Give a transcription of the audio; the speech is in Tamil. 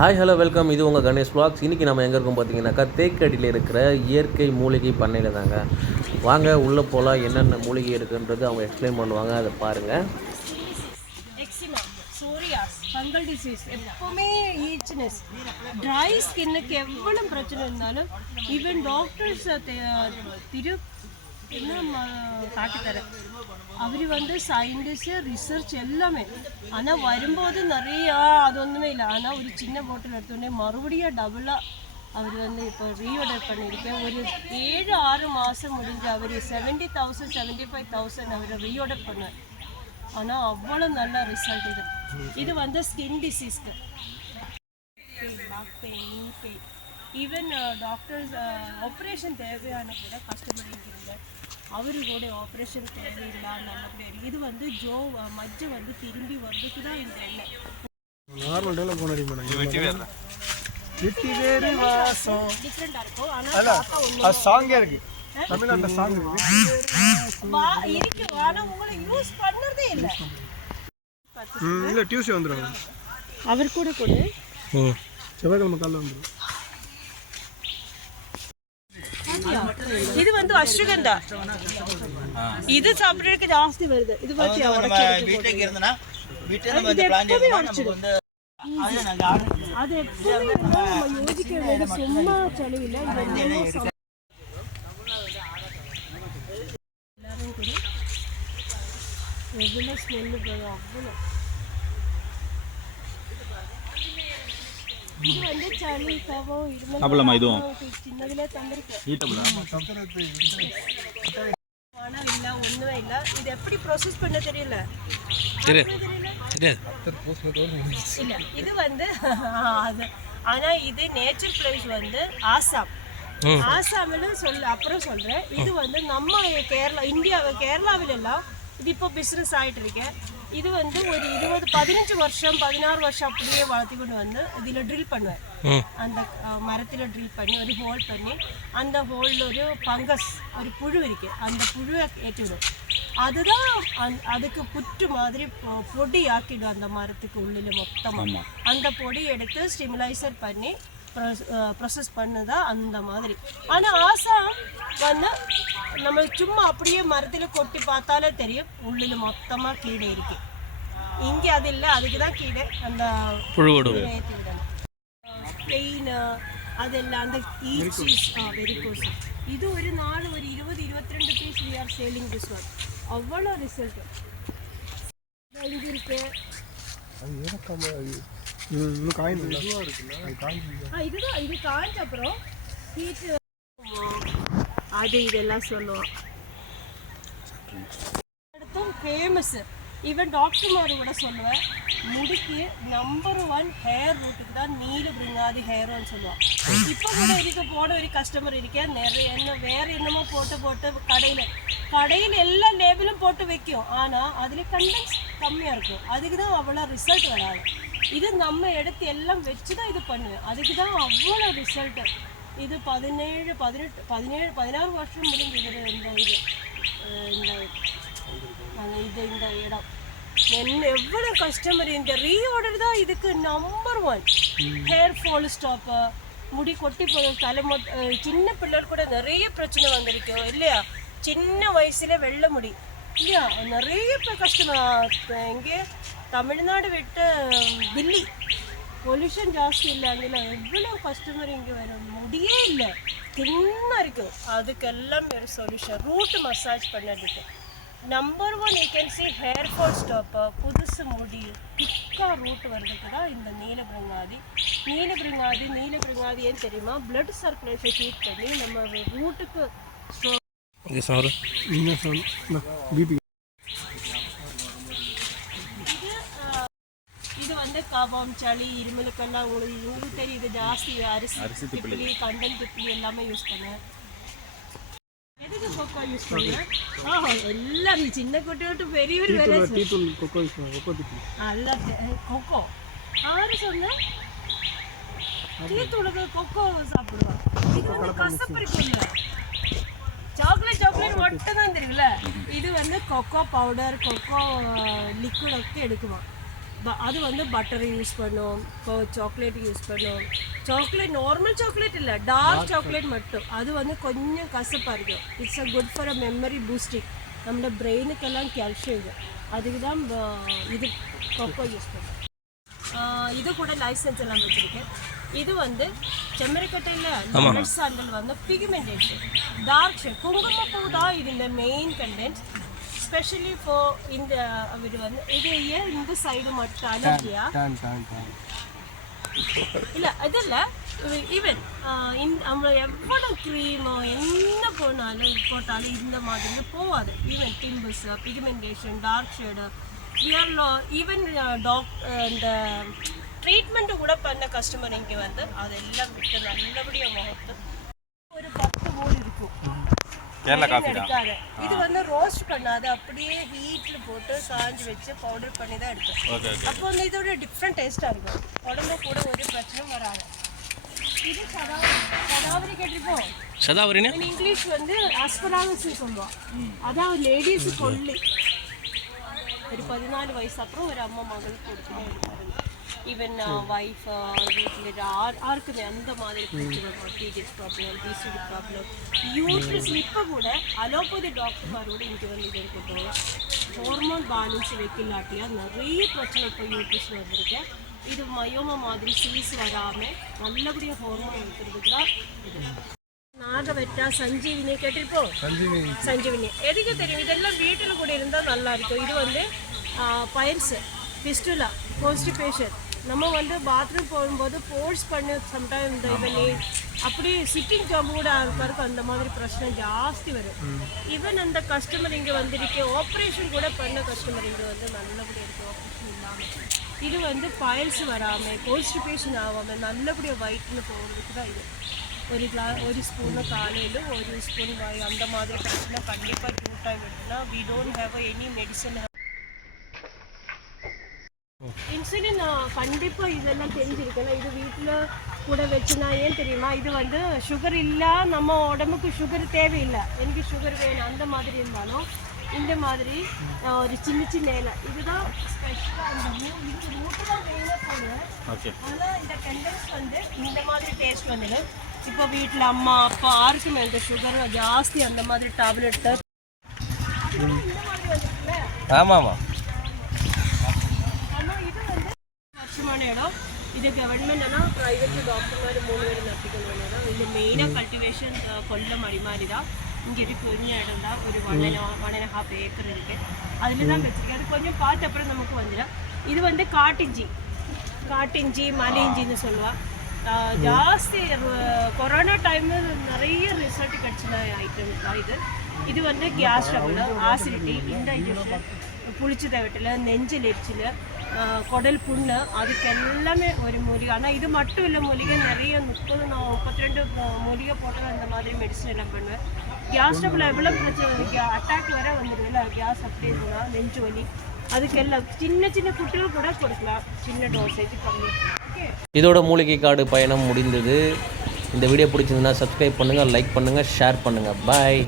Hi hello welcome. இது உங்கள் கணேஷ் vlogs. இன்றைக்கி நம்ம எங்கே இருக்கோம் பார்த்தீங்கன்னாக்கா தேக்கடியில் இருக்கிற இயற்கை மூலிகை பண்ணையில் தாங்க. வாங்க உள்ளே போகலாம். என்னென்ன மூலிகை இருக்குன்றது அவங்க எக்ஸ்பிளைன் பண்ணுவாங்க, அதை பாருங்கள். எக்ஸிமா, சோரியாஸ், ஃபங்கல் டிசீஸ், எப்பவுமே ஈச்னஸ், ட்ரை ஸ்கின்னுக்கு எவ்வளோ பிரச்சனை இருந்தாலும் ஈவன் டாக்டர்ஸ் என்ன காட்டித்தர அவர் சயின்டிஸ்ட் ரிசர்ச் எல்லாமே. ஆனால் வரும்போது நிறையா அது ஒன்றுமே இல்லை. ஆனால் ஒரு சின்ன பாட்டில் எடுத்தோடனே மறுபடியும் டபுளாக அவர் இப்போ ரீஆர்டர் பண்ணியிருக்கேன். ஒரு 7-6 மாதம் முடிஞ்ச அவர் 70,000 75,000 அவர் ரீஆர்டர் பண்ணார். ஆனால் அவ்வளோ நல்ல ரிசல்ட் இது ஸ்கின் டிசீஸ்க்கு, back pain, pain, even doctors operation தேவையான கூட கஸ்டமர் இருந்தார். அவரு கூட ஆப்ரேஷன் தேவையில்லை நல்லபடியாக. இது ஜோ மஜ்ஜை திரும்பி வர்றதுக்கு தான் இந்த எண்ணெய். டிஃப்ரெண்டாக இருக்கும். ஆனால் சாங்கே இருக்கு, தமிழ்நாட்டில் சாங் இருக்கு. ஆனால் உங்களை யூஸ் பண்ணுறதே இல்லை. இல்லை டியூஸ்டே வந்துடுவாங்க. அவர் கூட செவ்வாய்க்கிழமை காலையில் வந்துடும். இது அஸ்வகந்தா. இது சாப்பிட்றதுக்கு ஜாஸ்தி வருது. இது பாத்தியா அது எப்பவுமே நம்ம யோசிக்க வேண்டிய சும்மா செலவில்லை. எல்லாரும் கூட எவ்வளோ ஸ்மெல்லு போதும். அவ்வளோ இது சளி கவம் இருமல் சின்னதுல தந்திருக்கேன். பணம் இல்லை, ஒன்றுமே இல்லை. இது எப்படி ப்ரொசஸ் பண்ண தெரியல. இல்லை இது அது. ஆனால் இது நேச்சர் பிளேஸ் ஆசாம். ஆசாமில் அப்புறம் சொல்கிறேன். இது நம்ம கேரளாவில் எல்லாம் இது இப்போ பிஸ்னஸ் ஆகிட்டு இருக்கேன். இது ஒரு 15 வருஷம் 16 வருஷம் அப்படியே வளர்த்தி கொண்டு இதில் ட்ரில் பண்ணுவேன். அந்த மரத்தில் ட்ரில் பண்ணி ஒரு ஹோல் பண்ணி அந்த ஹோலில் ஒரு ஃபங்கஸ், ஒரு புழு இருக்கு. அந்த புழுவை ஏற்றிவிடும். அதுதான் அதுக்கு புற்று மாதிரி பொடி ஆக்கிடும் அந்த மரத்துக்கு உள்ளில் மொத்தமாக. அந்த பொடி எடுத்து ஸ்டிமுலைசர் பண்ணி ப்ரொசஸ் பண்ணுதா அந்த மாதிரி. ஆனால் ஆசாம் நம்ம சும்மா அப்படியே மரத்தில் கொட்டி பார்த்தாலே தெரியும் உள்ளில் மொத்தமாக கீழே இருக்கு. இங்கே அது இல்லை, அதுக்கு தான் கீழே அந்த ஏற்றி விடணும். பெயின் அதெல்லாம் அந்த ஈச்சீஸ் வெரிகோஸ். இது ஒரு நாள் ஒரு 20-22 piece we are selling this one. அவ்வளோ ரிசல்ட் இங்கே இருக்கு. இதுதான் இது காய்ஞ்ச அப்புறம் ஹீட் அது இதெல்லாம் சொல்லுவோம். அடுத்தும் ஃபேமஸ் ஈவன் டாக்டர்மாரு கூட சொல்லுவேன், முடிக்கு நம்பர் 1 ஹேர் ரூட்டுக்கு தான் நீலபிருங்காதி ஹேர் ஆயில் சொல்லுவாள். இப்போ கூட போட ஒரு கஸ்டமர் இருக்கேன். நிறைய வேறு என்னமோ போட்டு கடையில் எல்லா லேபிளும் போட்டு வைக்கும். ஆனால் அதில் கண்டென்ட்ஸ் கம்மியாக இருக்கும். அதுக்கு தான் அவ்வளோ ரிசல்ட் வராது. இது நம்ம எடுத்து எல்லாம் வச்சு தான் இது பண்ணுவேன். அதுக்கு தான் அவ்வளோ ரிசல்ட்டு. இது 16 வருஷம் முடிஞ்சது இந்த இடம். எவ்வளோ கஸ்டமர் இந்த ரீஆர்டர் தான் இதுக்கு நம்பர் 1. ஹேர் ஃபால் ஸ்டாப்பு, முடி கொட்டி போதும், சின்ன பிள்ளைகள் கூட நிறைய பிரச்சனை வந்திருக்கு இல்லையா. சின்ன வயசுல வெள்ளை முடி இல்லையா. நிறைய பேர் கஸ்டமர் எங்கே தமிழ்நாடு விட்டு தில்லி பொல்யூஷன் ஜாஸ்தி இல்லை. அங்கே எவ்வளோ கஸ்டமர் இங்கே வரும். முடியே இல்லை, தின்னாக இருக்கும். அதுக்கெல்லாம் ஒரு சொல்யூஷன் ரூட் மசாஜ் பண்ணதுக்கு number 1 you can see hair fall stop, புதுசு முடி திக்காக ரூட் வர்றதுக்கு தான் இந்த நீலபிருங்காதி ஏன் தெரியுமா, பிளட் சர்க்குலேஷன் ஹீட் பண்ணி நம்ம ரூட்டுக்கு இது கபம் சளி இருமலுக்கெல்லாம் உங்களுக்கு தெரியும். இது ஜாஸ்தி அரிசி திப்பிலி கண்டன் திப்பிலி எல்லாமே யூஸ் பண்ணுவேன். எதுக்கு கொக்கோ யூஸ் பண்ணுவேன்? எல்லாம் சின்ன கொட்டை பெரிய கொக்கோ ஆறு சொன்ன டீத்தூளுக்கு கொக்கோ சாப்பிடுவான். இது கசப்பு இருக்குல்ல, சாக்லேட் மட்டும் தான் தெரியும்ல. இது கொக்கோ பவுடர், கொக்கோ லிக்விட் எடுக்குவான். அது வந்து பட்டர் யூஸ் பண்ணும், இப்போ சாக்லேட் யூஸ் பண்ணும். சாக்லேட் நார்மல் சாக்லேட் இல்லை, டார்க் சாக்லேட் மட்டும். அது வந்து கொஞ்சம் கசப்பாக இருக்கும். It's a good for a memory boosting. നമ്മുടെ ബ്രെയിനുക്കെല്ലാം കാൽഷ്യം ഇത്. அதுக்கு தான் இது கொக்கோ யூஸ் பண்ணும். இது கூட லைசன்ஸ் எல்லாம் வச்சுருக்கேன். இது வந்து செம்மறிக்கட்டையில் ரெட் சாண்டல் வந்து பிக்மெண்டேஷன், டார்க் ஷேட், குங்குமப்பூ தான் ഇതിൻ്റെ മെയിൻ കണ്ടന്റ്. ஸ்பெஷலி ஃபார் இந்த இது வந்து இது ஏன் இந்த சைடு மட்டும் அலர்ஜியா இல்லை அதில் ஈவன் நம்ம எவ்வளோ க்ரீமோ என்ன போட்டாலும் இந்த மாதிரி போகாது. Even pimples, pigmentation, dark shade, even இந்த ட்ரீட்மெண்ட்டு கூட பண்ண கஸ்டமர் இங்கே வந்து அதெல்லாம் விட்டு நல்லபடியாக முகத்து ஒரு 10 ஓடு இருக்கும். எடுக்காது. இது வந்து ரோஸ்ட் பண்ணாது, அப்படியே ஹீட்டில் போட்டு காஞ்சி வச்சு பவுடர் பண்ணி தான் எடுக்கும். அப்போ வந்து இதோட டிஃப்ரெண்ட் டேஸ்ட்டாக இருக்கும். உடம்பு கூட ஒரு பிரச்சனையும் வராது. இது சதாவரி கேட்டிருப்போம். சதாவரின்னு இங்கிலீஷ் வந்து அஸ்பராகஸ் சொல்லுவோம். அதான் லேடிஸு கொல்லி ஒரு 14 வயசு அப்புறம் ஒரு அம்மா மகளுக்கு கொடுக்கணும் எடுப்பாருங்க. ஈவன் வைஃப் வீட்டில் யாருக்குமே அந்த மாதிரி பிரச்சனை, periods problem, PCD problem, uterus இப்போ கூட அலோபதி டாக்டர்மாரோட இங்கே வந்து இது இருக்கட்டும். ஹார்மோன் பேலன்ஸ் வைக்கலாட்டியா நிறைய பிரச்சனை இப்போ யூட்ரஸில் வந்திருக்கேன். இது மயோமா மாதிரி சீஸ் வராமல் நல்லபடியாக ஹார்மோன் இருக்கிறதுக்கு தான் இது. நாகவெட்டா, சஞ்சீவினி கேட்டிருப்போம். சஞ்சீவினி எதுக்கு தெரியும்? இதெல்லாம் வீட்டில் கூட இருந்தால் நல்லா இருக்கும். இது வந்து பைல்ஸு, பிஸ்டுலா, கான்ஸ்டிபேஷன். நம்ம வந்து பாத்ரூம் போகும்போது போர்ஸ் பண்ணி சம்டைம் இந்த இவனே அப்படி சிட்டிங் ஜாப் கூட ஆൾക്കാർക്ക് அந்த மாதிரி பிரச்சனை ஜாஸ்தி வரும். ஈவன் அந்த கஸ்டமர் இங்கே வந்திருக்கு, ஆப்ரேஷன் கூட பண்ண கஸ்டமர் இங்கே வந்து நல்லபடியாக இருக்குது. ஆப்ரேஷன் இல்லாமல் இது வந்து பைல்ஸ் வராமல், கான்ஸ்டிபேஷன் ஆகாமல் நல்லபடியாக வயிற்றுன்னு போகிறதுக்கு தான் இது. ஒரு ஸ்பூனு காலையில் ஒரு ஸ்பூன் அந்த மாதிரி பிரச்சனை கண்டிப்பாக 2 டைம் எடுத்துனா we don't have any medicine. Insulin கண்டிப்பாக இதெல்லாம் தெரிஞ்சிருக்கேன். இது வீட்டில் கூட வச்சுனா ஏன் தெரியுமா? இது வந்து சுகர் இல்லை, நம்ம உடம்புக்கு சுகர் தேவையில்லை, எனக்கு சுகர் வேணும் அந்த மாதிரி இருந்தாலும் இந்த மாதிரி ஒரு சின்ன இலை இதுதான் ஸ்பெஷலாக இந்த மூட்டு தான் வேணும் போடுவேன். ஆனால் இந்த கண்டென்ஸ் வந்து இந்த மாதிரி டேஸ்ட் வந்துடும். இப்போ வீட்டில் அம்மா அப்பா யாருக்குமே இந்த சுகர் ஜாஸ்தி அந்த மாதிரி டேப்லெட் இந்த மாதிரி வந்துருக்குல்ல. ஆமாம். ஆனால் இது வந்து வருஷமான இடம். இது கவர்மெண்ட்னா ப்ரைவேட் டாக்டர்மார் 3 பேர் நடத்திக்கணும் இடம். இது மெயினாக கல்டிவேஷன் கொல்லம் மாதிரி தான். இங்கே இருக்குது கொஞ்சம் இடம் தான், ஒரு 1.5 ஏக்கர் இருக்குது. அதில் தான் வச்சுருக்கேன். அது கொஞ்சம் பார்த்து அப்புறம் நமக்கு வந்துடும். இது வந்து காட்டிஞ்சி மலை இஞ்சின்னு சொல்லுவாள். ஜாஸ்தி கொரோனா டைமில் நிறைய ரிசல்ட் கிடச்சின ஐட்டம் தான் இது வந்து கேஸ் ட்ரபிள், ஆசிடிட்டி, இன்டைஜஷன், புளிச்சதை வெட்டில், நெஞ்சில் எரிச்சல், குடல் புண்ணு, அதுக்கு எல்லாமே ஒரு மூலிகை. ஆனால் இது மட்டும் இல்லை, மூலிகை நிறைய 32 மூலிகை போட்டு அந்த மாதிரி மெடிசன் எல்லாம் பண்ணுவேன். கேஸ் ட்ரபிள் எவ்வளோ பிரச்சனை, அட்டாக் வர வந்துடுதுல்ல, கேஸ் அப்படி இருக்குன்னா நெஞ்சு வலி, அதுக்கெல்லாம் சின்ன குட்டிகள் கூட கொடுக்கலாம், சின்ன டோசேஜ் கம்மி. ஓகே, இதோட மூலிகை காடு பயணம் முடிந்தது. இந்த வீடியோ பிடிச்சிருந்ததுன்னா சப்ஸ்கிரைப் பண்ணுங்கள், லைக் பண்ணுங்கள், ஷேர் பண்ணுங்கள். பாய்.